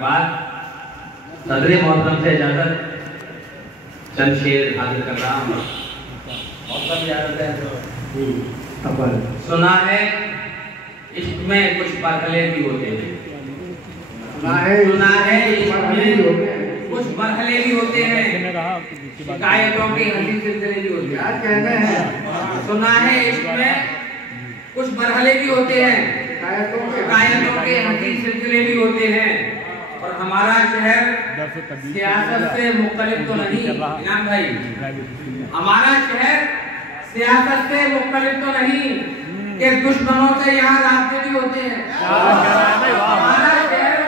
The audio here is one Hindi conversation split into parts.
बाद सदरे मोहतरम से इजाजत चंद शेर हाजिर कर रहा हूँ। और इजाजत है। सुना है इश्क में कुछ मरहले भी होते हैं। सुना है इश्क में कुछ मरहले भी होते हैं, शिकायतों के हंसी सिलसिले भी होते हैं। सुना है इश्क में कुछ मरहले भी होते हैं, शिकायतों के हंसी सिलसिले भी होते हैं। और हमारा शहर सियासत से मुख्तलिफ तो नहीं इनाम भाई, हमारा शहर सियासत से मुख्तलिफ तो नहीं कि दुश्मनों से यहाँ रास्ते भी होते हैं। हमारा शहर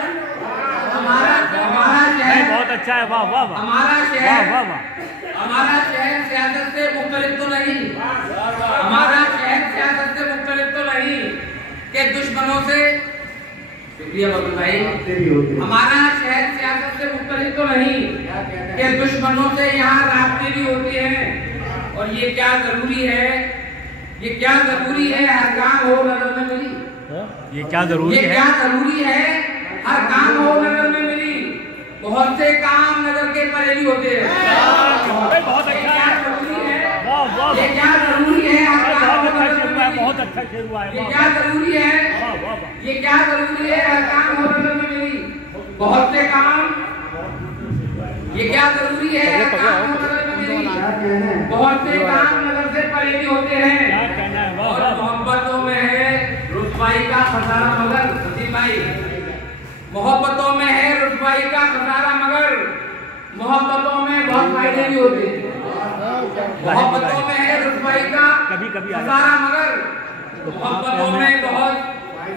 बहुत अच्छा है। वाह वाह वाह। हमारा शहर सियासत से मुख्तलिफ तो नहीं, हमारा शहर सियासत से मुख्तलिफ तो नहीं कि दुश्मनों से, शुक्रिया बाबू भाई, हमारा शहर सियासत से मुख्तलिफ तो नहीं कि दुश्मनों से यहाँ रास्ते भी होते हैं। और ये क्या जरूरी है, ये क्या जरूरी है हर काम हो नजर में मिली, ये क्या जरूरी है हर काम हो नजर में मिली। बहुत से काम नजर के परे भी होते हैं। बहुत अच्छा है। ये क्या जरूरी है हर काम बहुत अच्छा शेर हुआ है। ये क्या जरूरी है, ये क्या जरूरी है हर काम हो नजर में मिली। बहुत से काम, ये क्या जरूरी है हर काम हो नजर में मिली। बहुत से काम नजर से परे भी होते हैं। और मोहब्बतों में है रुसवाई का खसारा मगर, सतीश भाई, मोहब्बतों में है रुसवाई का खसारा मगर मोहब्बतों में बहुत फायदे भी होते हैं। मोहब्बतों में है रुसवाई का खसारा मगर मोहब्बतों में बहुत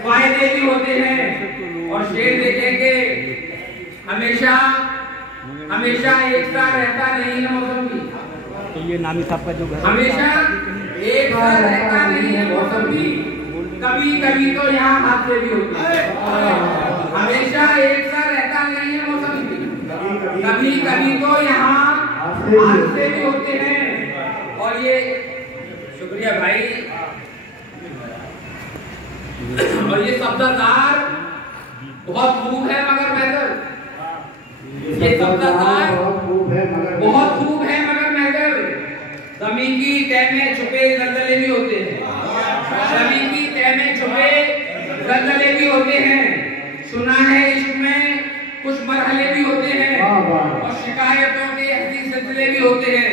फायदे भी होते हैं। और शेर देखेंगे हमेशा हमेशा एक सा रहता नहीं है मौसम भी। तो ये नामी साहब का जो घर हमेशा एक सा रहता नहीं है मौसम भी, कभी कभी तो यहाँ हादसे भी होते हैं। हमेशा एक सा रहता नहीं है मौसम भी, कभी कभी तो यहाँ हादसे भी होते हैं। और ये शुक्रिया भाई। और ये शब्ददार बहुत खूब है मगर महजर, ये शब्ददार बहुत खूब है मगर महजर। जमीन की तह में छुपे दलदले भी होते हैं, जमीन की तह में छुपे दलदले भी होते हैं। सुना है इश्क में कुछ मरहले भी होते हैं और शिकायतों के हंसी सिलसिले भी होते हैं।